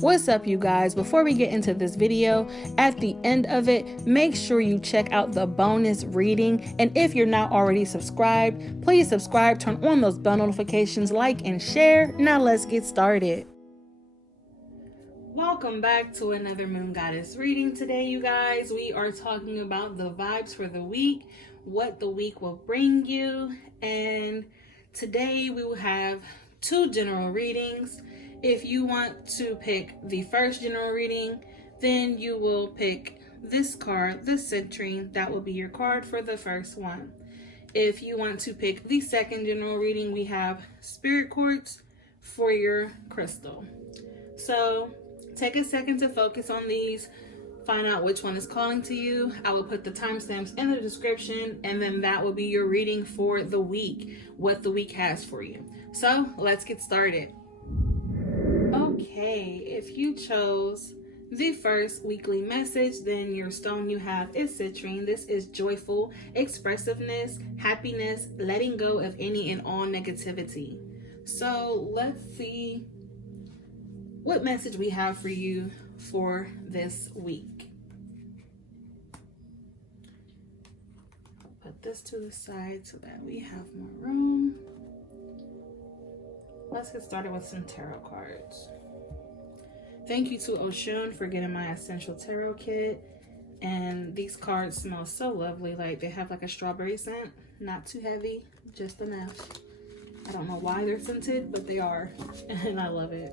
What's up, you guys? Before we get into this video, at the end of it, make sure you check out the bonus reading. And if you're not already subscribed, please subscribe, turn on those bell notifications, like and share. Now let's get started. Welcome back to another Moon Goddess reading. Today, you guys, we are talking about the vibes for the week, what the week will bring you. And today we will have two general readings. If you want to pick the first general reading, then you will pick this card, the Citrine. That will be your card for the first one. If you want to pick the second general reading, we have Spirit Quartz for your crystal. So take a second to focus on these, find out which one is calling to you. I will put the timestamps in the description, and then that will be your reading for the week, what the week has for you. So let's get started. Okay, if you chose the first weekly message, then your stone you have is citrine. This is joyful, expressiveness, happiness, letting go of any and all negativity. So let's see what message we have for you for this week. Put this to the side so that we have more room. Let's get started with some tarot cards. Thank you to Oshun for getting my essential tarot kit. And these cards smell so lovely. Like, they have like a strawberry scent. Not too heavy, just enough. I don't know why they're scented, but they are. And I love it.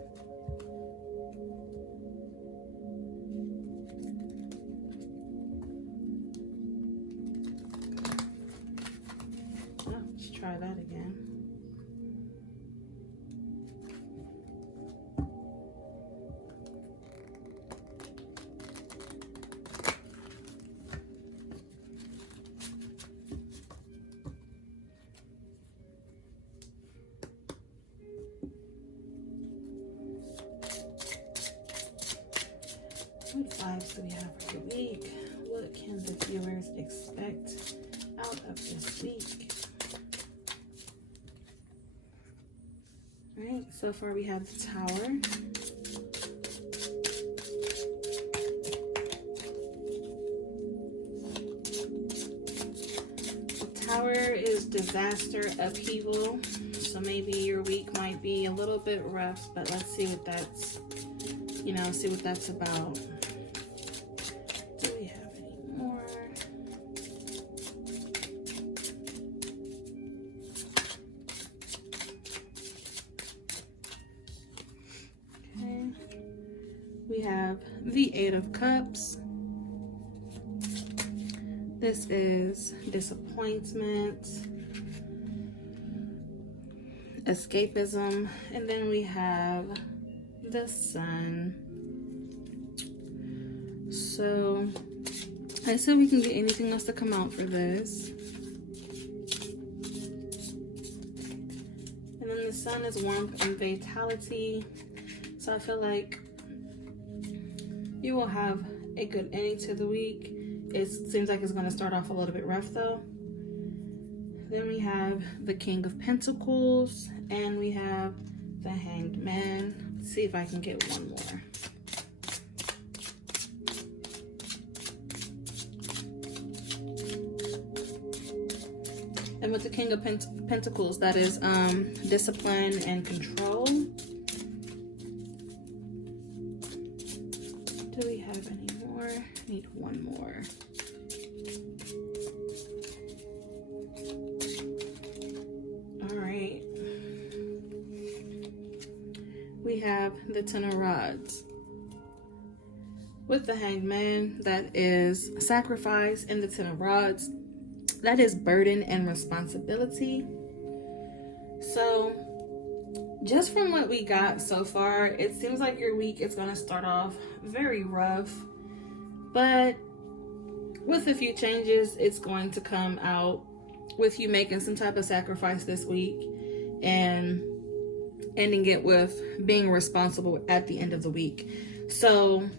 Oh, let's try that again. What vibes do we have for the week? What can the viewers expect out of this week? All right, so far we have the Tower. The Tower is disaster, upheaval. So maybe your week might be a little bit rough, but let's see what that's, see what that's about. We have the Eight of Cups. This is disappointment, escapism, and then we have the Sun. So I said we can get anything else to come out for this. And then the Sun is warmth and vitality. So I feel like you will have a good ending to the week. It seems like it's going to start off a little bit rough though. Then we have the King of Pentacles, and we have the Hanged Man. Let's see if I can get one more. And with the King of Pentacles, that is discipline and control. Do we have any more? Need one more. All right. We have the Ten of Rods. With the Hanged Man, that is sacrifice, and the Ten of Rods, that is burden and responsibility. So just from what we got so far, it seems like your week is going to start off very rough, but with a few changes, it's going to come out with you making some type of sacrifice this week and ending it with being responsible at the end of the week. So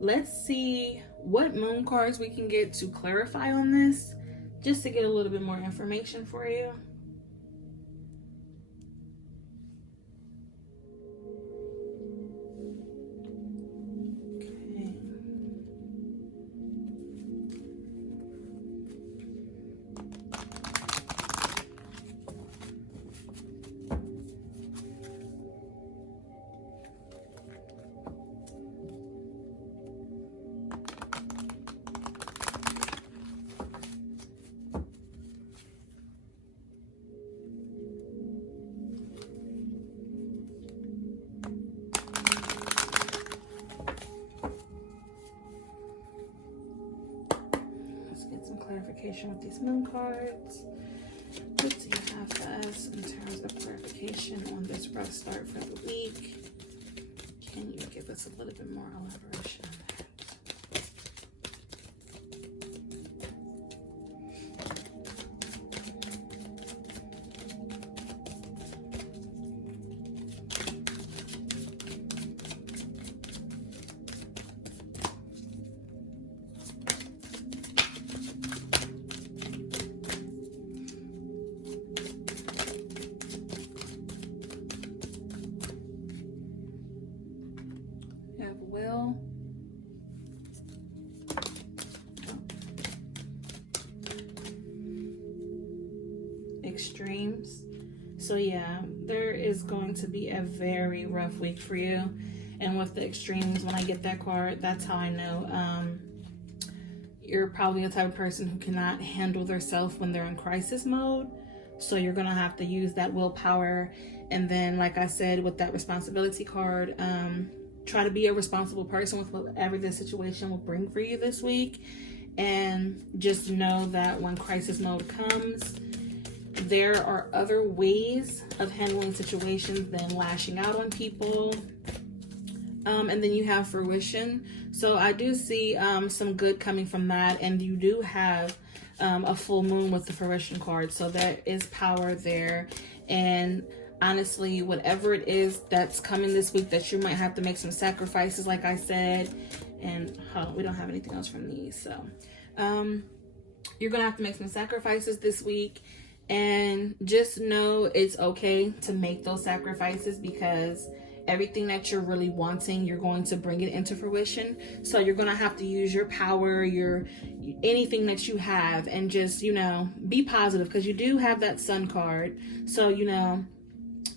let's see what moon cards we can get to clarify on this, just to get a little bit more information for you. clarification with these moon cards. What do you have for us in terms of clarification on this rough start for the week? Can you give us a little bit more elaboration on that? Will. Extremes. So yeah, there is going to be a very rough week for you. And with the extremes, when I get that card, that's how I know you're probably the type of person who cannot handle themselves when they're in crisis mode. So you're gonna have to use that willpower. And then, like I said, with that responsibility card, try to be a responsible person with whatever the situation will bring for you this week. And just know that when crisis mode comes, there are other ways of handling situations than lashing out on people. And then you have fruition. So I do see some good coming from that. And you do have a full moon with the fruition card. So there is power there. And honestly, whatever it is that's coming this week that you might have to make some sacrifices, like I said, and we don't have anything else from these. So you're going to have to make some sacrifices this week, and just know it's okay to make those sacrifices, because everything that you're really wanting, you're going to bring it into fruition. So you're going to have to use your power, anything that you have, and just, be positive, because you do have that sun card. So,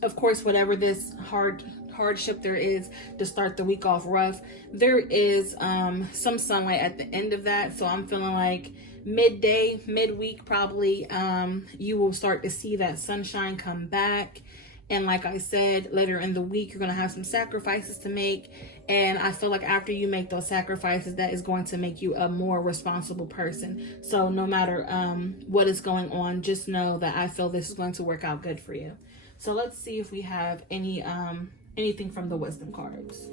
of course, whatever this hardship there is to start the week off rough, there is some sunlight at the end of that. So I'm feeling like midweek probably, you will start to see that sunshine come back. And like I said, later in the week, you're going to have some sacrifices to make. And I feel like after you make those sacrifices, that is going to make you a more responsible person. So no matter what is going on, just know that I feel this is going to work out good for you. So let's see if we have anything from the wisdom cards.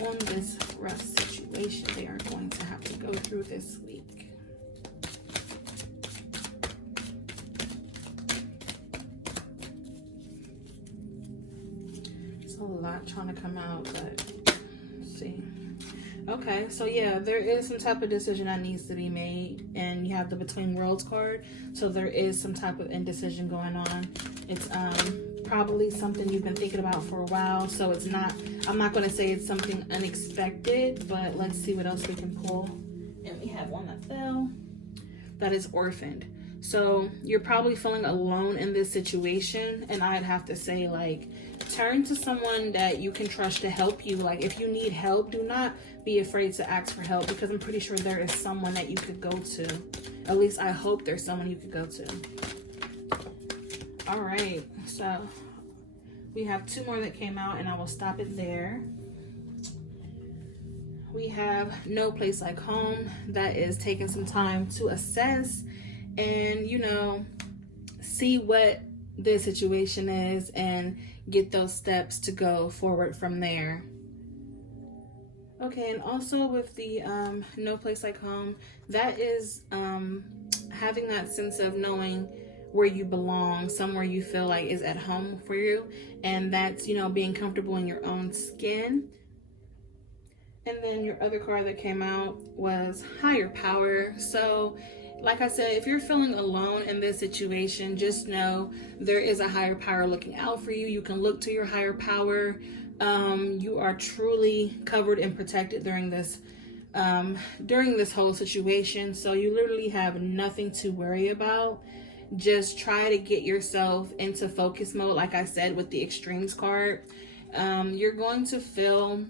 On this rough situation they are going to have to go through this week. It's a lot trying to come out, but let's see. Okay, so yeah, there is some type of decision that needs to be made, and you have the Between Worlds card, so there is some type of indecision going on. It's probably something you've been thinking about for a while, so it's not, I'm not going to say it's something unexpected, but let's see what else we can pull. And we have one that fell. That is orphaned. So you're probably feeling alone in this situation, and I'd have to say, like, turn to someone that you can trust to help you. Like, if you need help, do not be afraid to ask for help, because I'm pretty sure there is someone that you could go to. At least I hope there's someone you could go to. All right, so we have two more that came out, and I will stop it there. We have No Place Like Home. That is taking some time to assess and, see what the situation is and get those steps to go forward from there. Okay, and also with the No Place Like Home, that is having that sense of knowing where you belong, somewhere you feel like is at home for you, and that's, being comfortable in your own skin. And then your other card that came out was Higher Power. So like I said, if you're feeling alone in this situation, just know there is a higher power looking out for you. You can look to your higher power. You are truly covered and protected during this during this whole situation. So you literally have nothing to worry about. Just try to get yourself into focus mode. Like I said, with the extremes card, you're going to feel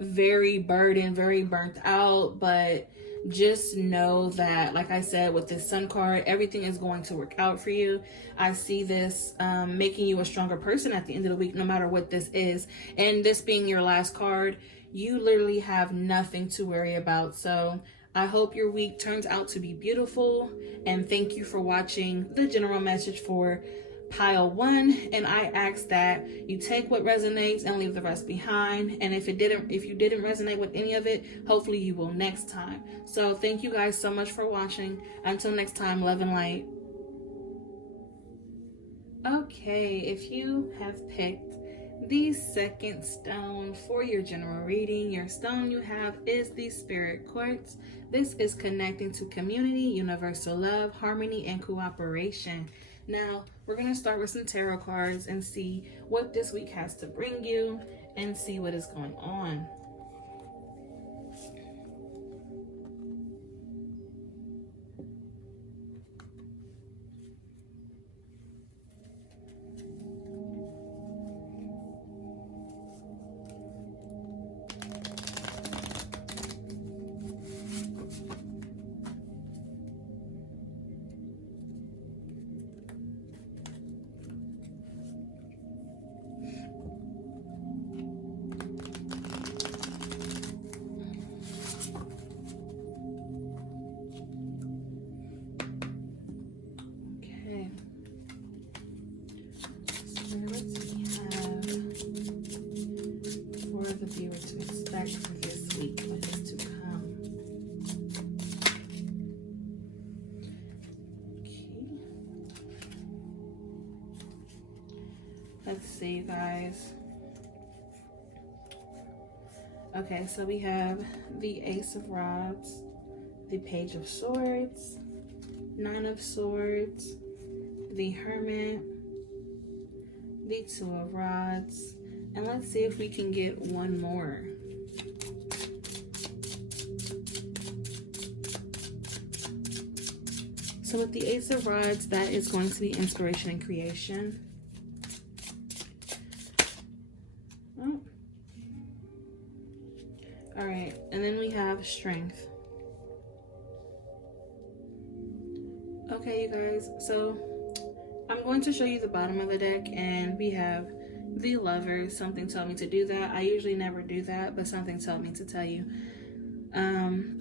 very burdened, very burnt out, but just know that, like I said, with this sun card, everything is going to work out for you. I see this making you a stronger person at the end of the week, no matter what this is. And this being your last card, you literally have nothing to worry about. So I hope your week turns out to be beautiful. And thank you for watching the general message for pile 1, and I ask that you take what resonates and leave the rest behind. And if you didn't resonate with any of it, hopefully you will next time. So thank you guys so much for watching. Until next time, love and light. Okay, if you have picked the second stone for your general reading, your stone you have is the Spirit Quartz. This is connecting to community, universal love, harmony, and cooperation. Now, we're going to start with some tarot cards and see what this week has to bring you and see what is going on. For this week, what is to come. Okay. Let's see, you guys. Okay, so we have the Ace of Rods, the Page of Swords, Nine of Swords, the Hermit, the Two of Rods, and let's see if we can get one more. So with the Ace of Rods, that is going to be inspiration and creation. Oh. All right, and then we have strength. Okay, you guys, so I'm going to show you the bottom of the deck, and we have the Lovers. Something told me to do that. I usually never do that, but something told me to tell you.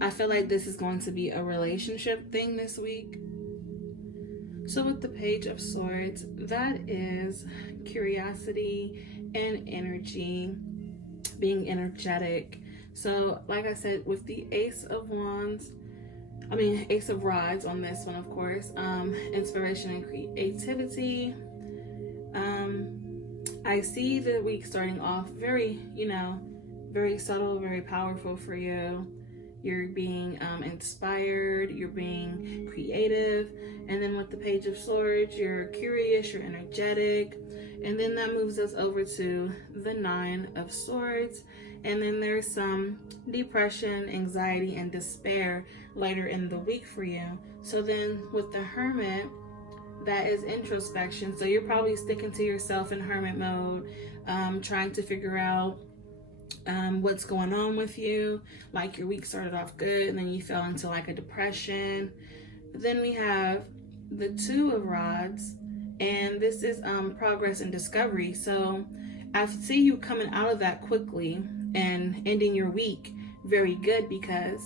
I feel like this is going to be a relationship thing this week. So with the Page of Swords, that is curiosity and energy, being energetic. So like I said, with the Ace of Rods on this one, of course, inspiration and creativity. I see the week starting off very, very subtle, very powerful for you. You're being inspired, you're being creative. And then with the Page of Swords, you're curious, you're energetic. And then that moves us over to the Nine of Swords. And then there's some depression, anxiety, and despair later in the week for you. So then with the Hermit, that is introspection. So you're probably sticking to yourself in hermit mode, trying to figure out what's going on with you. Like your week started off good and then you fell into like a depression. Then we have the Two of Rods, and this is progress and discovery. So I see you coming out of that quickly and ending your week very good, because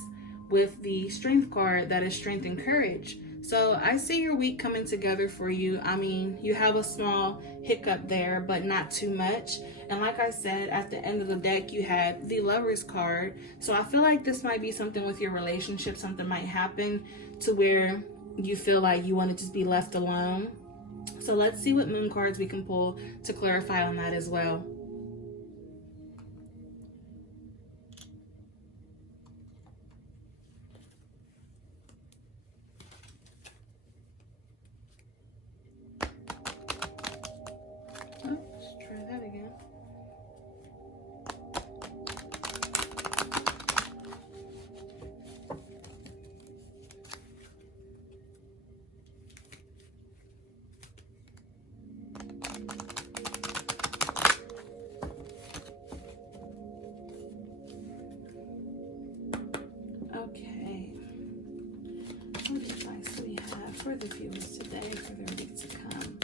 with the Strength card, that is strength and courage. So I see your week coming together for you. I mean, you have a small hiccup there, but not too much. And like I said, at the end of the deck, you had the Lovers card. So I feel like this might be something with your relationship. Something might happen to where you feel like you want to just be left alone. So let's see what moon cards we can pull to clarify on that as well. Let's try that again. for the viewers today, for the week to come?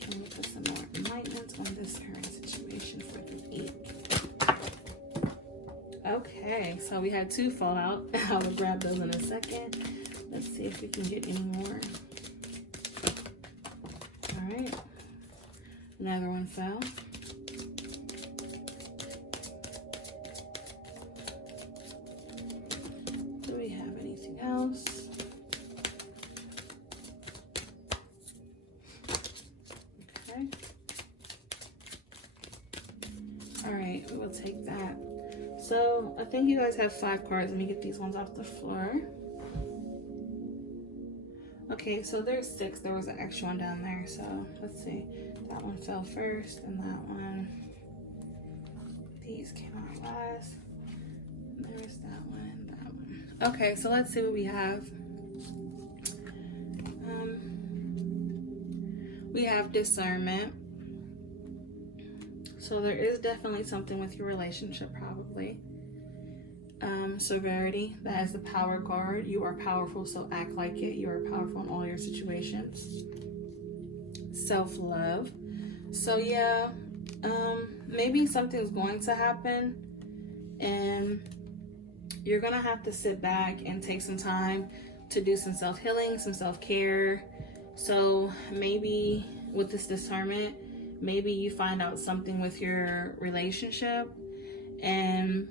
Can we put some more enlightenment on this current situation for the week? Okay, so we had 2 fall out. I will grab those in a second. Let's see if we can get any more. All right, another one fell. Do we have anything else? Okay. All right, we will take that. So I think you guys have 5 cards. Let me get these ones off the floor. Okay, so there's 6. There was an extra one down there. So let's see. That one fell first, and that one. These came out last. There's that one and that one. Okay, so let's see what we have. We have discernment. So there is definitely something with your relationship, probably. Severity, that is the power card. You are powerful, so act like it. You are powerful in all your situations. Self-love. So yeah, maybe something's going to happen, and you're gonna have to sit back and take some time to do some self-healing, some self-care. So maybe with this discernment, maybe you find out something with your relationship and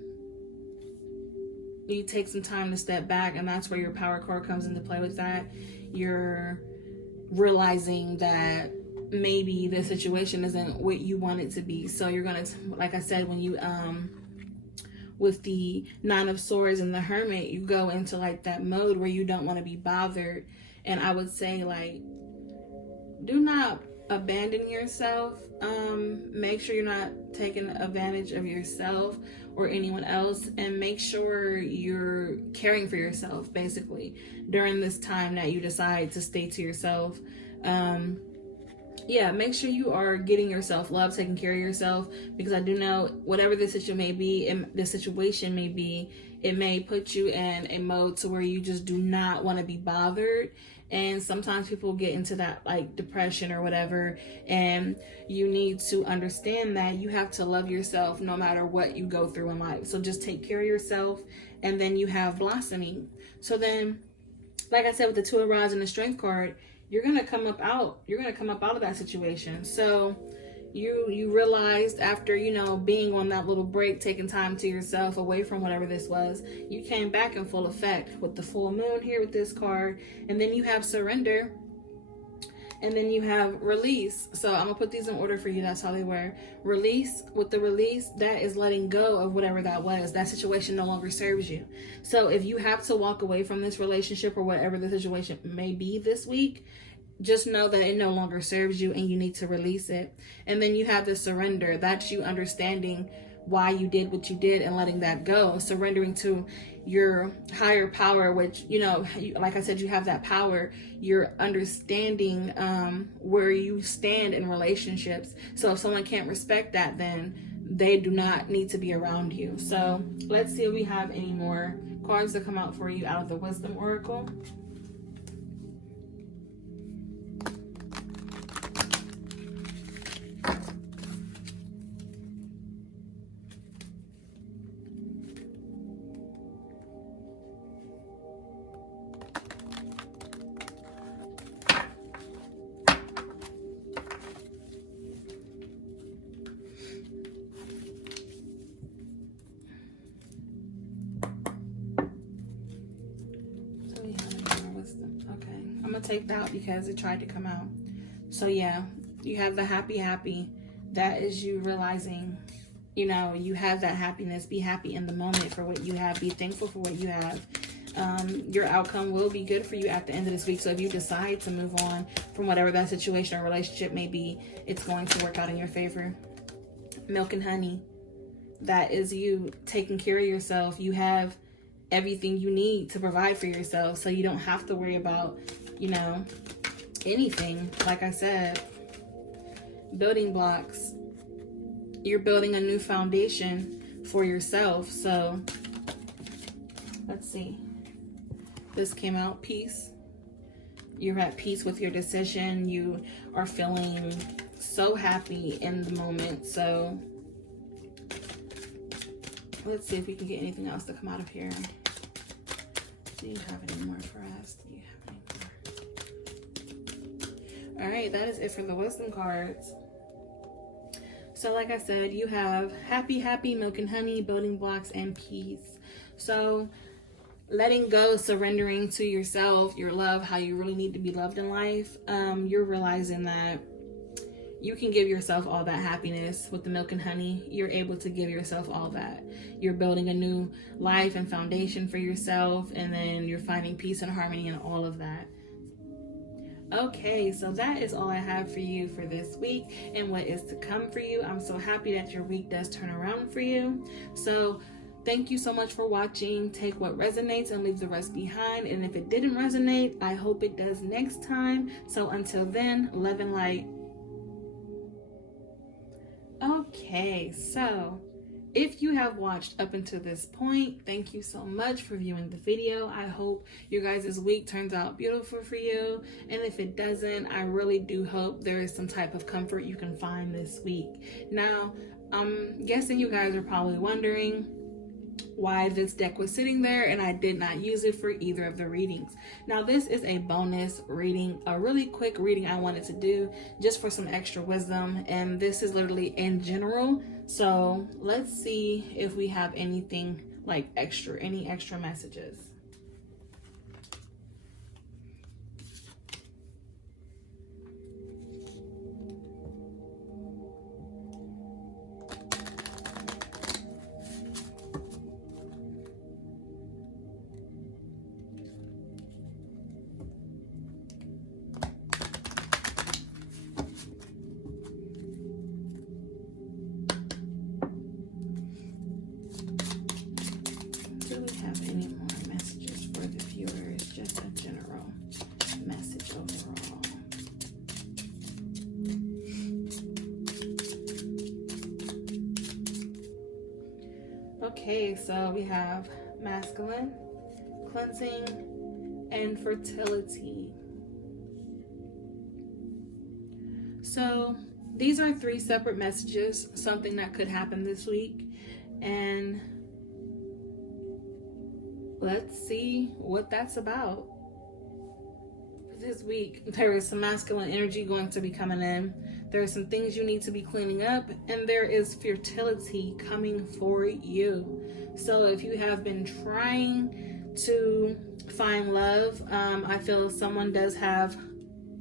you take some time to step back, and that's where your power card comes into play with that. You're realizing that maybe the situation isn't what you want it to be. So you're gonna, like I said, when you with the 9 of Swords and the Hermit, you go into like that mode where you don't want to be bothered. And I would say, like, do not abandon yourself. Make sure you're not taking advantage of yourself or anyone else, and make sure you're caring for yourself basically during this time that you decide to stay to yourself. Yeah, make sure you are getting yourself love, taking care of yourself, because I do know whatever the situation may be, it may put you in a mode to where you just do not want to be bothered. And sometimes people get into that like depression or whatever, and you need to understand that you have to love yourself no matter what you go through in life. So just take care of yourself, and then you have blossoming. So then, like I said, with the 2 of Rods and the Strength card, you're gonna come up out of that situation. So you realized after, you know, being on that little break, taking time to yourself away from whatever this was, you came back in full effect with the full moon here with this card. And then you have surrender, and then you have release. So I'm gonna put these in order for you. That's how they were. Release, with the release, that is letting go of whatever that was. That situation no longer serves you. So if you have to walk away from this relationship or whatever the situation may be this week, just know that it no longer serves you and you need to release it. And then you have the surrender. That's you understanding why you did what you did and letting that go. Surrendering to your higher power, which, you know, like I said, you have that power. You're understanding where you stand in relationships. So if someone can't respect that, then they do not need to be around you. So let's see if we have any more cards to come out for you out of the Wisdom Oracle. Take that because it tried to come out. So yeah, you have the happy. That is you realizing, you know, you have that happiness. Be happy in the moment for what you have. Be thankful for what you have. Your outcome will be good for you at the end of this week. So if you decide to move on from whatever that situation or relationship may be, it's going to work out in your favor. Milk and honey, that is you taking care of yourself. You have everything you need to provide for yourself, so you don't have to worry about, you know, anything. Like I said, building blocks. You're building a new foundation for yourself. So let's see. This came out, peace. you're at peace with your decision. You are feeling so happy in the moment. So let's see if we can get anything else to come out of here. Do you have any more for us? Do you have any more? All right, that is it for the wisdom cards. So like I said, you have happy, milk and honey, building blocks, and peace. So letting go, surrendering to yourself, your love, how you really need to be loved in life. You're realizing that you can give yourself all that happiness with the milk and honey. You're able to give yourself all that. You're building a new life and foundation for yourself, and then you're finding peace and harmony in all of that. Okay, so that is all I have for you for this week and what is to come for you. I'm so happy that your week does turn around for you. So thank you so much for watching. Take what resonates and leave the rest behind. And if it didn't resonate, I hope it does next time. So until then, love and light. Okay, so if you have watched up until this point, thank you so much for viewing the video. I hope your guys' week turns out beautiful for you. And if it doesn't, I really do hope there is some type of comfort you can find this week. Now, I'm guessing you guys are probably wondering why this deck was sitting there and I did not use it for either of the readings. Now, this is a bonus reading, a really quick reading I wanted to do just for some extra wisdom, and this is literally in general. So let's see if we have anything like any extra messages. Do we have any more messages for the viewers? Just a general message overall. Okay, so we have masculine, cleansing, and fertility. So these are 3 separate messages, something that could happen this week. And let's see what that's about. This week, there is some masculine energy going to be coming in. There are some things you need to be cleaning up, and there is fertility coming for you. So if you have been trying to find love, I feel someone does have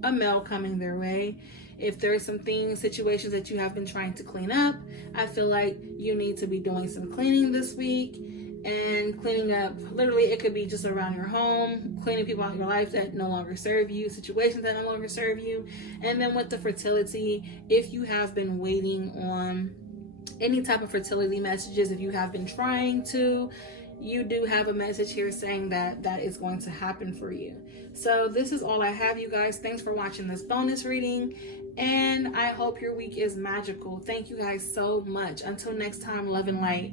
a male coming their way. If there are some situations that you have been trying to clean up, I feel like you need to be doing some cleaning this week. And cleaning up, literally, it could be just around your home, cleaning people out in your life that no longer serve you, situations that no longer serve you. And then with the fertility, if you have been waiting on any type of fertility messages, if you have been trying to, you do have a message here saying that that is going to happen for you. So this is all I have, you guys. Thanks for watching this bonus reading, and I hope your week is magical. Thank you guys so much. Until next time, love and light.